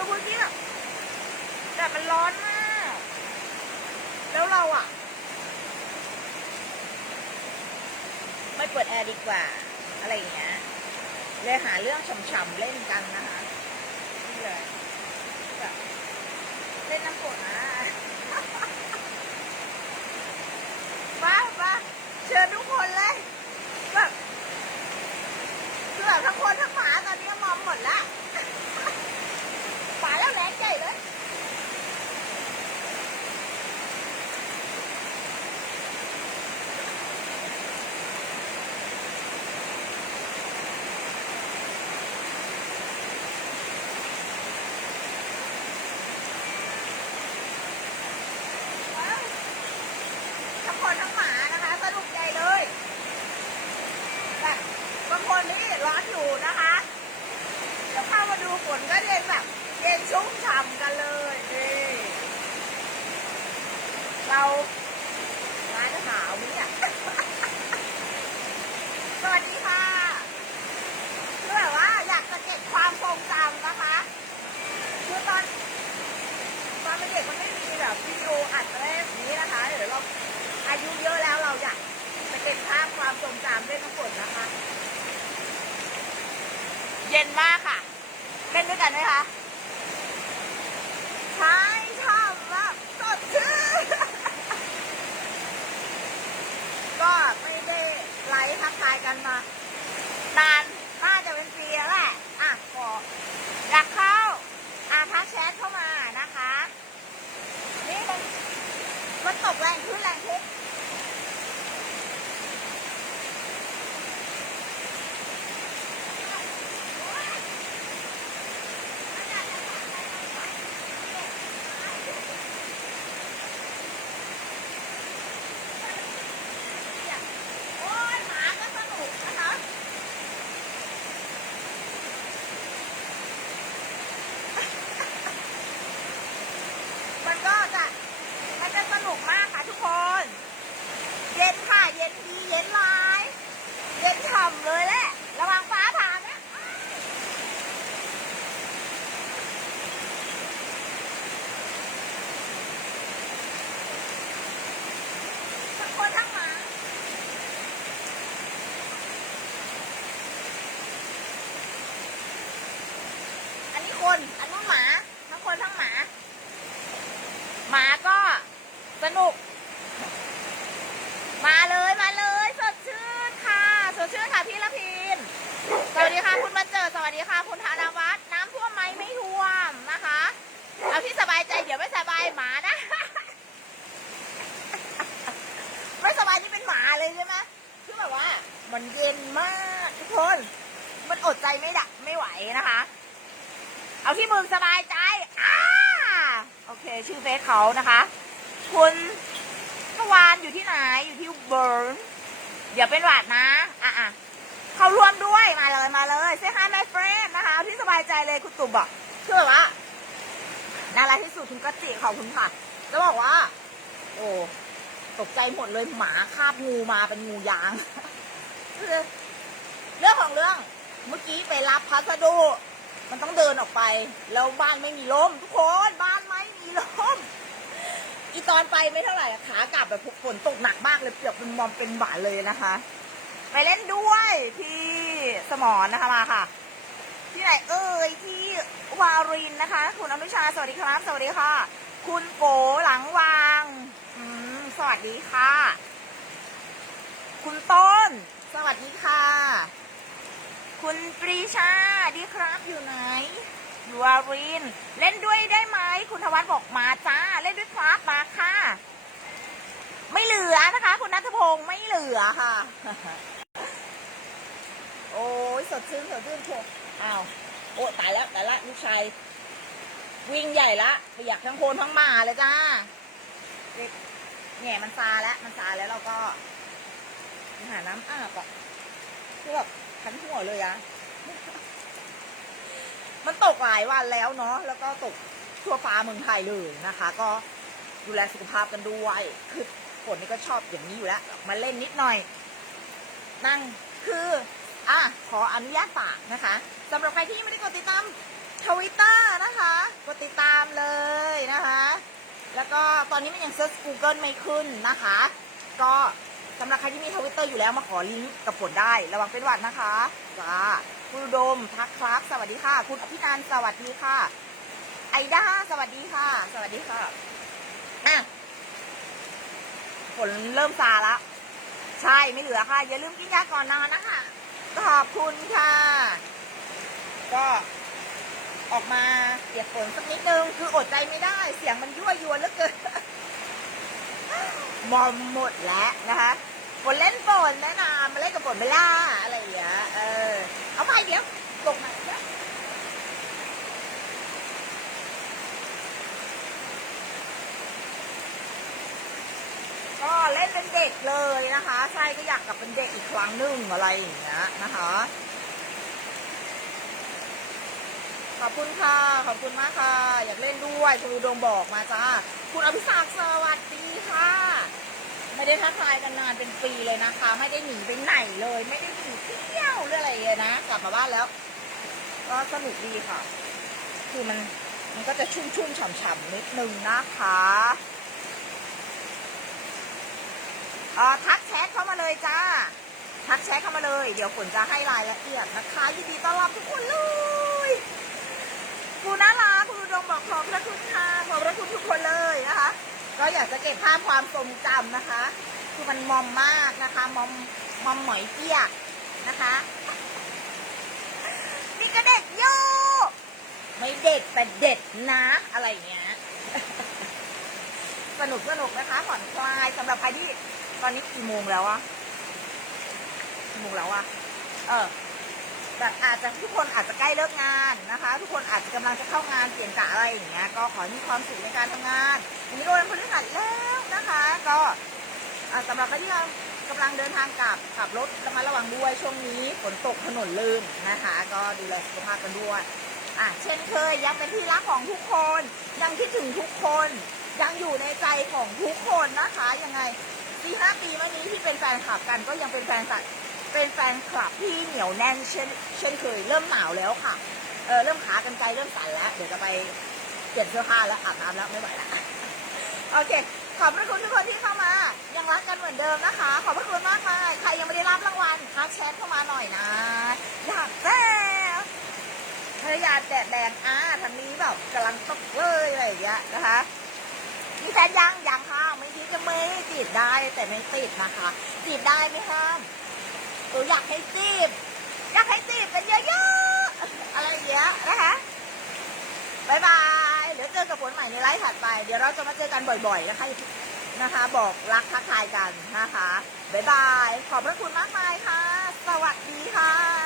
คือเมื่อกี้แบบแดดมันร้อนมาก แล้วเราอะ ไม่เปิดแอร์ดีกว่า อะไรอย่างเงี้ย เลยหาเรื่องฉ่ำๆเล่นกันนะคะ นี่เลยแบบเล่นน้ำฝนนะมามาเชิญทุกคนเลยแบบคือบบทั้งคนทั้งหมาตอนนี้มอมหมดละ หมาแล้วแรงใหญ่เลยทั้งคนทั้งหมานะคะสนุกใหญ่เลยแบบบางคนนี่ร้อนอยู่นะคะเดี๋ยวเข้ามาดูฝนก็เย็นแบบ เย็นชุ่มฉ่ำกันเลยนี่เราร้านหาวเนี่ยสวัสดีค่ะคือแบบว่าอยากจะเก็บความทรงจำนะคะคือตอนตอนเป็นเด็กมันไม่มีแบบวิดีโออัดอะไรแบบนี้นะคะเดี๋ยวเราอายุเยอะแล้วเราอยากจะเก็บภาพความทรงจำเล่นน้ำฝนนะคะ เย็นมากค่ะเล่นด้วยกันไหมคะใช่ชอบมากสดชื่น ก็ไม่ได้ไลฟ์ทั กันมานานน่าจะเป็นปีแล้วแหละ อะขออยากเข้า อะทักแชทเข้ามานะคะ นี่มันมันตกแรงขึ้นแรงขึ้นโอ้ยหมาก็สนุกนะคะ มันก็จะมันจะสนุกมากค่ะทุกคน เย็นค่ะ เย็นดี เย็นร้าย เย็น ฉ่ำเลยแหละ ระวังฟ้าผ่านะทั้งคนทั้งหมาอันนี้คน อันนู้นหมา ทั้งคนทั้งหมา หมาก็สนุก มาเลย มาเลย ชื่นค่ะพี่ละพิน สวัสดีค่ะคุณบันเจิด สวัสดีค่ะคุณธนวัฒน์น้ำท่วมไหมไม่ท่วมนะคะ เอาที่สบายใจเดี๋ยวไม่สบายหมานะ ไม่สบายนี่เป็นหมาเลยใช่ไหมคือแบบว่า มันเย็นมากทุกคน มันอดใจไม่ดักไม่ไหวนะคะ เอาที่มึงสบายใจอ่าโอเค ชื่อเฟซเขานะคะ คุณเมื่อวานอยู่ที่ไหน อยู่ที่เบิร์น อย่าเป็นหวัดนะ อะอะเขาร่วมด้วยมาเลยมาเลยเซฮาย my friend นะคะที่สบายใจเลยคุณตุ่มบอกคือแบบว่าน่ารักที่สุดคุณกัจจิขอบคุณค่ะจะบอกว่า โอ้ตกใจหมดเลยหมาคาบงูมาเป็นงูยางคือเรื่องของเรื่องเมื่อกี้ไปรับพัสดุมันต้องเดินออกไป แล้วบ้านไม่มีลมทุกคนบ้านไม่มีลม อีตอนไปไม่เท่าไหร่ขากลับแบบฝนตกหนักมากเลยเปียกเป็นมอมเป็นหวานเลยนะคะ ไปเล่นด้วยที่สมอนนะคะมาค่ะ ที่ไหนเอ่ยที่วารินนะคะ คุณอนุชาสวัสดีครับ สวัสดีค่ะ คุณโกหลังวางอืมสวัสดีค่ะ คุณต้น สวัสดีค่ะ คุณปรีชาดีครับอยู่ไหน ยู่วารินเล่นด้วยได้ไหมคุณธวัฒน์บอกมาจ้า เล่นด้วยครับมาค่ะ ไม่เหลือนะคะ คุณนัทพงศ์ไม่เหลือค่ะ โอ้ยสดชื่นสดชื่นโชว์อ้าวโอ้ตายแล้วตายละลูกชายวิ่งใหญ่ละเปียกทั้งโคนทั้งหมาเลยจ้าเด็กแง่มันซาแล้วมันซาแล้วเราก็หาน้ำอาบอะคือแบบคันหัวเลยอะ มันตกหลายวันแล้วเนาะแล้วก็ตกทั่วฟ้าเมืองไทยเลยนะคะ ก็ดูแลสุขภาพกันด้วยคือฝนนี่ก็ชอบอย่างนี้อยู่แล้ว มาเล่นนิดหน่อย นั่งคืออะขออนุญาตฝากนะคะสำหรับใครที่ยังไม่ได้กดติดตามทวิตเตอร์นะคะ กดติดตามเลยนะคะ แล้วก็ตอนนี้มันยังเซิร์ช Google ไม่ขึ้นนะคะ ก็สำหรับใครที่มีทวิตเตอร์อยู่แล้วมาขอลิงก์กับผลได้ ระวังเป็นหวัดนะคะจ้า คุณอุดมทักครับ สวัสดีค่ะ คุณอภินันท์สวัสดีค่ะ ไอด้าสวัสดีค่ะ สวัสดีค่ะอะฝนเริ่มซาละ ใช่ไม่เหลือค่ะ อย่าลืมกินยาก่อนนอนนะคะขอบคุณค่ะ ก็ออกมาเปียกฝนสักนิดนึง คืออดใจไม่ได้ เสียงมันยั่วยวนเหลือเกินมอมหมดแล้วนะคะฝนเล่นฝนนะนามาเล่นกับฝนเบล่าอะไร ตกไหนเก็เล่นเป็นเด็กเลยนะคะใช่ก็อยากกลับเป็นเด็กอีกครั้งหนึ่งอะไรอย่างเงี้ยนะคะ ขอบคุณค่ะ ขอบคุณมากค่ะ อยากเล่นด้วยคุณอุดมบอกมาจ้า คุณอภิศักดิ์สวัสดีค่ะ ไม่ได้ทักทายกันนานเป็นปีเลยนะคะ ไม่ได้หนีไปไหนเลย ไม่ได้หนีเที่ยวหรืออะไรเลยนะ กลับมาบ้านแล้ว ก็สนุกดีค่ะ คือมันมันก็จะชุ่มชุ่มๆฉ่ำนิดนึงนะคะเอ่อทักแชทเข้ามาเลยจ้า ทักแชทเข้ามาเลย เดี๋ยวฝนจะให้รายละเอียดนะคะยินดีต้อนรับทุกคนเลยคุณน่ารักคุณอุดมบอกขอบพระคุณค่ะขอบพระคุณทุกคนเลยนะคะ ก็อยากจะเก็บภาพความทรงจำนะคะ คือมันมอมมากนะคะ มอมมอมหมอยเปียกนะคะนี่ก็เด็กอยู่ไม่ เด็กแต่เด็ดนะอะไรอย่างเงี้ยสนุกสนุกนะคะผ่อนคลายสำหรับใครที่ตอนนี้กี่โมงแล้วอะกี่โมงแล้วอะเออแบบอาจจะทุกคนอาจจะใกล้เลิกงานนะคะ ทุกคนอาจจะกำลังจะเข้างานเปลี่ยนกะอะไรอย่างเงี้ยก็ขอมีความสุขในการทำงานวันนี้ก็วันพฤหัสแล้วนะคะ ก็อ่าสำหรับใครที่กำลังเดินทางกลับขับรถระมัดระวังด้วยช่วงนี้ฝนตกถนนลื่นนะคะ ก็ดูแลสุขภาพกันด้วย อะเช่นเคยยังเป็นที่รักของทุกคน ยังคิดถึงทุกคน ยังอยู่ในใจของทุกคนนะคะยังไงปีห้าปีเมื่อนี้ที่เป็นแฟนคลับกันก็ยังเป็นแฟนคลับเป็นแฟนคลับที่เหนียวแน่นเช่นเช่นเคยเริ่มหนาวแล้วค่ะเออเริ่มขากันไกลเริ่มสั่นแล้ว เดี๋ยวจะไปเปลี่ยนเสื้อผ้าแล้วอาบน้ำแล้วไม่ไหวแล้วโอเค ขอบพระคุณทุกคนที่เข้ามา ยังรักกันเหมือนเดิมนะคะ ขอบพระคุณมากมายใครยังไม่ได้รับรางวัลทักแชทเข้ามาหน่อยนะ อยากแจ้ ภรรยามแดดแดงอ่าทางนี้แบบกำลังตกเลยอะไรอย่างเงี้ยนะคะมีแฟนยังยังค่ะไม่คิดจะไม่จีบได้แต่ไม่ติดนะคะจีบได้ไหมคะหนูอยากให้จีบอยากให้จีบกันเยอะๆอะไรอย่างเงี้ยนะคะบายบายเดี๋ยวเจอกับผลใหม่ในไลฟ์ถัดไป เดี๋ยวเราจะมาเจอกันบ่อยๆนะคะนะคะ บอกรักทักทายกันนะคะบายบาย ขอบพระคุณมากมายค่ะ สวัสดีค่ะ